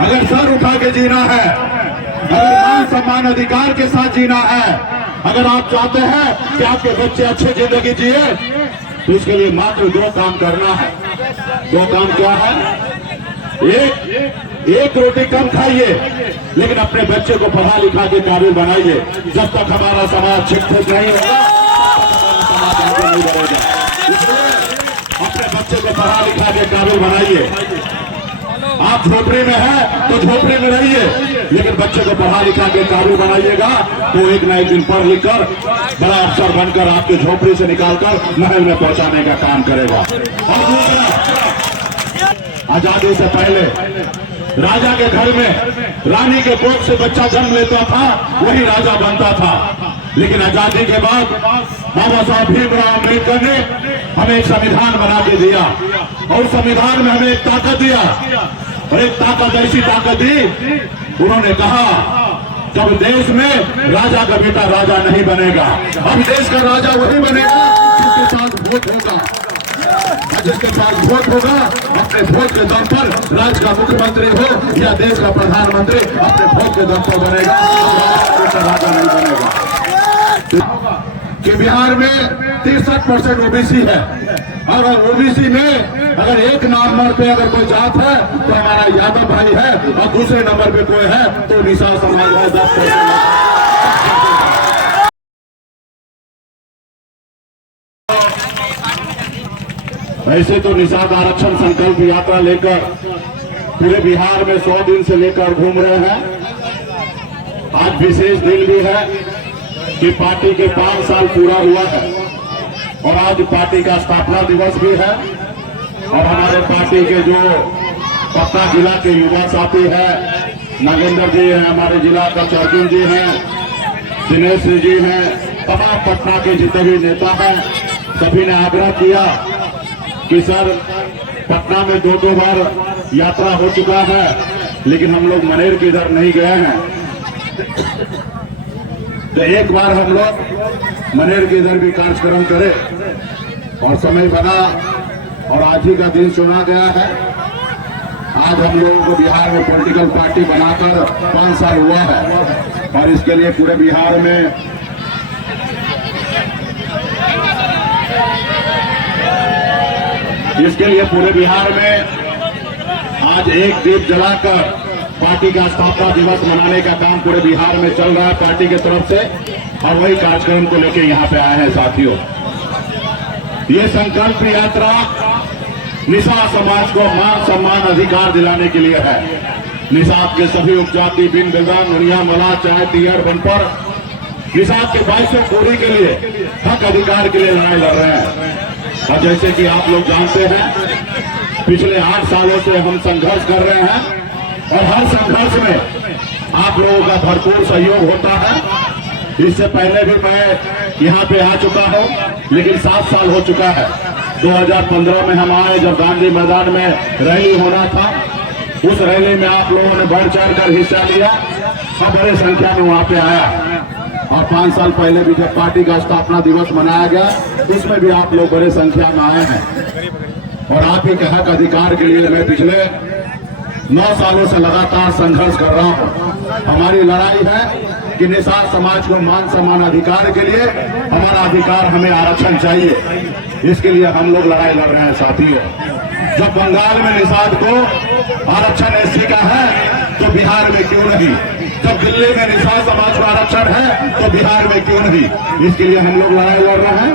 अगर सर उठा के जीना है, अगर मान सम्मान अधिकार के साथ जीना है, अगर आप चाहते हैं कि आपके बच्चे अच्छी जिंदगी जिए, तो इसके लिए मात्र दो काम करना है। दो काम क्या है? एक रोटी कम खाइए, लेकिन अपने बच्चे को पढ़ा लिखा के काबिल बनाइए। जब तक हमारा समाज शिक्षित नहीं होगा, समाज आगे नहीं बढ़ेगा। इसलिए अपने बच्चे को पढ़ा लिखा के काबिल बनाइए। आप झोपड़ी में हैं तो झोपड़ी में रहिए, लेकिन बच्चे को पढ़ा लिखा के काबिल बनाइएगा तो एक न एक दिन पढ़ लिख कर बड़ा अफसर बनकर आपके झोपड़ी से निकालकर महल में पहुंचाने का काम करेगा। और दूसरा, आजादी से पहले राजा के घर में रानी के कोख से बच्चा जन्म लेता था, वही राजा बनता था। लेकिन आजादी के बाद बाबा साहब भीमराव अम्बेडकर ने हमें एक संविधान बना के दिया, और संविधान में हमें एक ताकत दिया, और एक ताकत ऐसी ताकत दी, उन्होंने कहा जब देश में राजा का बेटा राजा नहीं बनेगा, अब देश का राजा वही बनेगा जिसके पास वोट होगा। जिसके पास वोट होगा, अपने वोट के दम पर राज्य का मुख्यमंत्री हो या देश का प्रधानमंत्री, अपने वोट के दम पर बनेगा, राजा नहीं बनेगा। कि बिहार में 63% ओबीसी है, और ओबीसी में अगर एक नंबर पे अगर कोई जात है तो हमारा यादव भाई है, और दूसरे नंबर पे कोई है तो निषाद समाज है 10%। ऐसे तो निषाद आरक्षण संकल्प यात्रा लेकर पूरे बिहार में 100 दिन से लेकर घूम रहे हैं। आज विशेष दिन भी है कि पार्टी के 5 साल पूरा हुआ है, और आज पार्टी का स्थापना दिवस भी है। और हमारे पार्टी के जो पटना जिला के युवा साथी हैं, नागेंद्र जी हैं, हमारे जिला का अर्जुन जी हैं, दिनेश जी हैं, तमाम पटना के जितने भी नेता हैं, सभी ने आग्रह किया कि सर पटना में 2 बार यात्रा हो चुका है, लेकिन हम लोग मनेर के इधर नहीं गए हैं, तो एक बार हम लोग मनेर के इधर भी कार्यक्रम करें। और समय बना और आज ही का दिन चुना गया है। आज हम लोगों को बिहार में पॉलिटिकल पार्टी बनाकर 5 साल हुआ है, और इसके लिए पूरे बिहार में आज एक दीप जलाकर पार्टी का स्थापना दिवस मनाने का काम पूरे बिहार में चल रहा है पार्टी की तरफ से, और वही कार्यक्रम को लेकर यहाँ पे आए हैं साथियों। ये संकल्प यात्रा निषाद समाज को मान सम्मान अधिकार दिलाने के लिए है। निषाद के सभी उपजाति बिन बेगान नुनिया मला चाहे तियर बनपर निषाद के 22 पूरी के लिए हक अधिकार के लिए लड़ाई लड़ रहे हैं। और जैसे कि आप लोग जानते हैं, पिछले 8 सालों से हम संघर्ष कर रहे हैं, और हर संघर्ष में आप लोगों का भरपूर सहयोग होता है। इससे पहले भी मैं यहाँ पे आ चुका हूँ, लेकिन 7 साल हो चुका है। 2015 में हम आए, जब गांधी मैदान में रैली होना था, उस रैली में आप लोगों ने बढ़ चढ़ कर हिस्सा लिया, और बड़े संख्या में वहाँ पे आया। और 5 साल पहले भी जब पार्टी का स्थापना दिवस मनाया गया, उसमें भी आप लोग बड़े संख्या में आए हैं। और आप ही के हक अधिकार के लिए मैं पिछले 9 सालों से लगातार संघर्ष कर रहा हूँ। हमारी लड़ाई है कि निषाद समाज को मान सम्मान अधिकार के लिए हमारा अधिकार, हमें आरक्षण चाहिए। इसके लिए हम लोग लड़ाई लड़ रहे हैं साथियों। जब बंगाल में निषाद को आरक्षण एससी का है, तो बिहार में क्यों नहीं? जब दिल्ली में निषाद समाज का आरक्षण है, तो बिहार में क्यों नहीं? इसके लिए हम लोग लड़ाई लड़ रहे हैं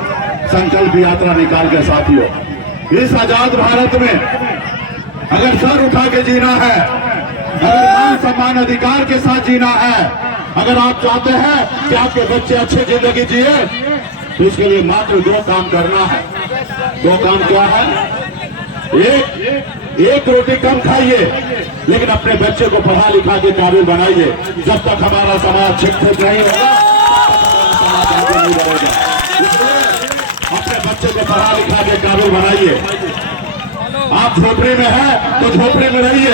संकल्प यात्रा निकाल के साथियों। इस आजाद भारत में अगर सर उठा के जीना है, अगर मान सम्मान अधिकार के साथ जीना है, अगर आप चाहते हैं कि आपके बच्चे अच्छी जिंदगी जिए, तो इसके लिए मात्र 2 काम करना है। 2 काम क्या है? एक रोटी कम खाइए, लेकिन अपने बच्चे को पढ़ा लिखा के काबिल बनाइए। जब तक हमारा समाज शिक्षित नहीं होगा, समाज आगे नहीं बढ़ेगा। इसलिए अपने बच्चे को पढ़ा लिखा के काबिल बनाइए। आप झोपड़ी में हैं तो झोपड़ी में रहिए,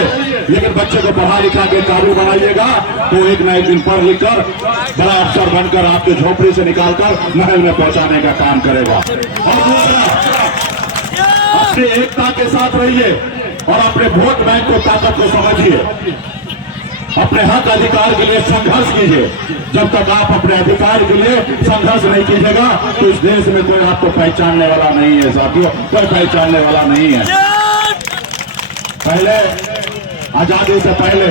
लेकिन बच्चे को पढ़ा लिखा के काबिल बनाइएगा तो एक न एक दिन पढ़ लिख कर बड़ा अफसर बनकर आपके झोपड़ी से निकालकर महल में पहुंचाने का काम करेगा। और दूसरा, अपनी एकता के साथ रहिए। और अपने वोट बैंक को ताकत को समझिए। अपने हक अधिकार के लिए संघर्ष कीजिए। जब तक आप अपने अधिकार के लिए संघर्ष नहीं कीजिएगा तो इस देश में कोई आपको पहचानने वाला नहीं है साथियों, कोई पहचानने वाला नहीं है। पहले आजादी से पहले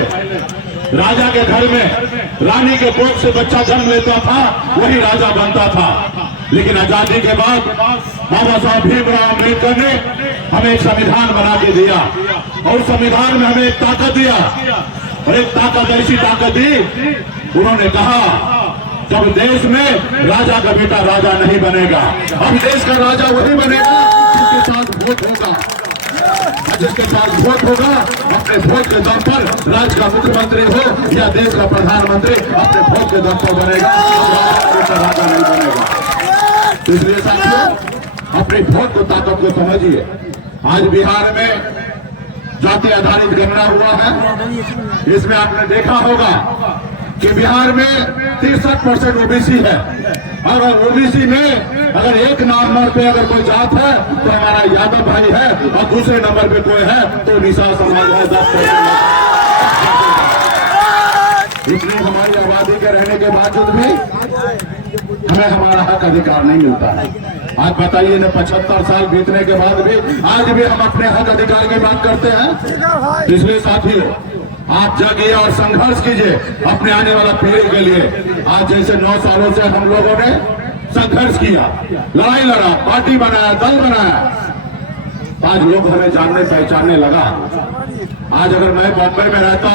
राजा के घर में रानी के कोख से बच्चा जन्म लेता था, वही राजा बनता था। लेकिन आजादी के बाद बाबा साहब भीमराव अम्बेडकर ने हमें एक संविधान बना के दिया और संविधान में हमें एक ताकत दिया और एक ताकत ऐसी ताकत दी, उन्होंने कहा जब देश में राजा का बेटा राजा नहीं बनेगा, अब देश का राजा वही बनेगा जिसके पास वोट होगा। जिसके पास वोट होगा अपने वोट के दम पर राज्य का मुख्यमंत्री हो या देश का प्रधानमंत्री अपने वोट के दम पर बनेगा, राजा नहीं बनेगा। इसलिए साथियों अपने वोट को ताकत को समझिए। आज बिहार में जाति आधारित गणना हुआ है, इसमें आपने देखा होगा कि बिहार में 63% ओबीसी है। अगर ओबीसी में अगर एक नंबर पे अगर कोई जात है तो हमारा यादव भाई है और दूसरे नंबर पे कोई है तो निषाद समाज है 10%। इतनी हमारी आबादी के रहने के बावजूद भी हमें हमारा हक अधिकार नहीं मिलता है। आज बताइए ना 75 साल बीतने के बाद भी आज भी हम अपने हक अधिकार की बात करते हैं। इसलिए साथियों आप जागिए और संघर्ष कीजिए अपने आने वाला पीढ़ी के लिए। आज जैसे 9 सालों से हम लोगों ने संघर्ष किया, लड़ाई लड़ा, पार्टी बनाया, दल बनाया, आज लोग हमें जानने पहचानने लगा। आज अगर मैं बॉम्बे में रहता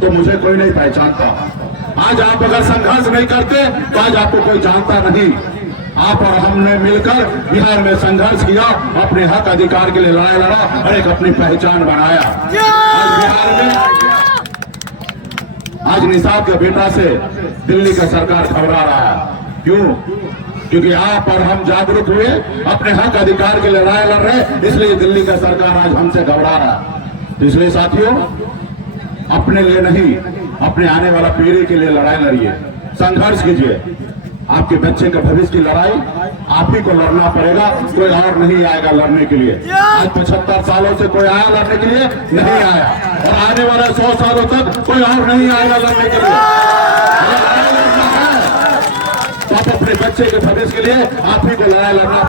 तो मुझे कोई नहीं पहचानता। आज आप अगर संघर्ष नहीं करते तो आज आपको कोई जानता नहीं। आप और हमने मिलकर बिहार में संघर्ष किया, अपने हक अधिकार के लिए लड़ाई लड़ा और एक अपनी पहचान बनाया। आज बिहार में आज निषाद के बेटा से दिल्ली का सरकार घबरा रहा है। क्यों? क्योंकि आप और हम जागरूक हुए, अपने हक अधिकार के लिए लड़ाई लड़ रहे, इसलिए दिल्ली का सरकार आज हमसे घबरा रहा है। इसलिए साथियों अपने लिए नहीं, अपने आने वाला पीढ़ी के लिए लड़ाई लड़िए, संघर्ष कीजिए। आपके बच्चे के भविष्य की लड़ाई आप ही को लड़ना पड़ेगा, कोई और नहीं आएगा लड़ने के लिए। आज 75 सालों से कोई आया लड़ने के लिए नहीं आया और आने वाला 100 सालों तक कोई और नहीं आएगा लड़ने के लिए। तो आप अपने बच्चे के भविष्य के लिए आप ही को लड़ाई लड़ना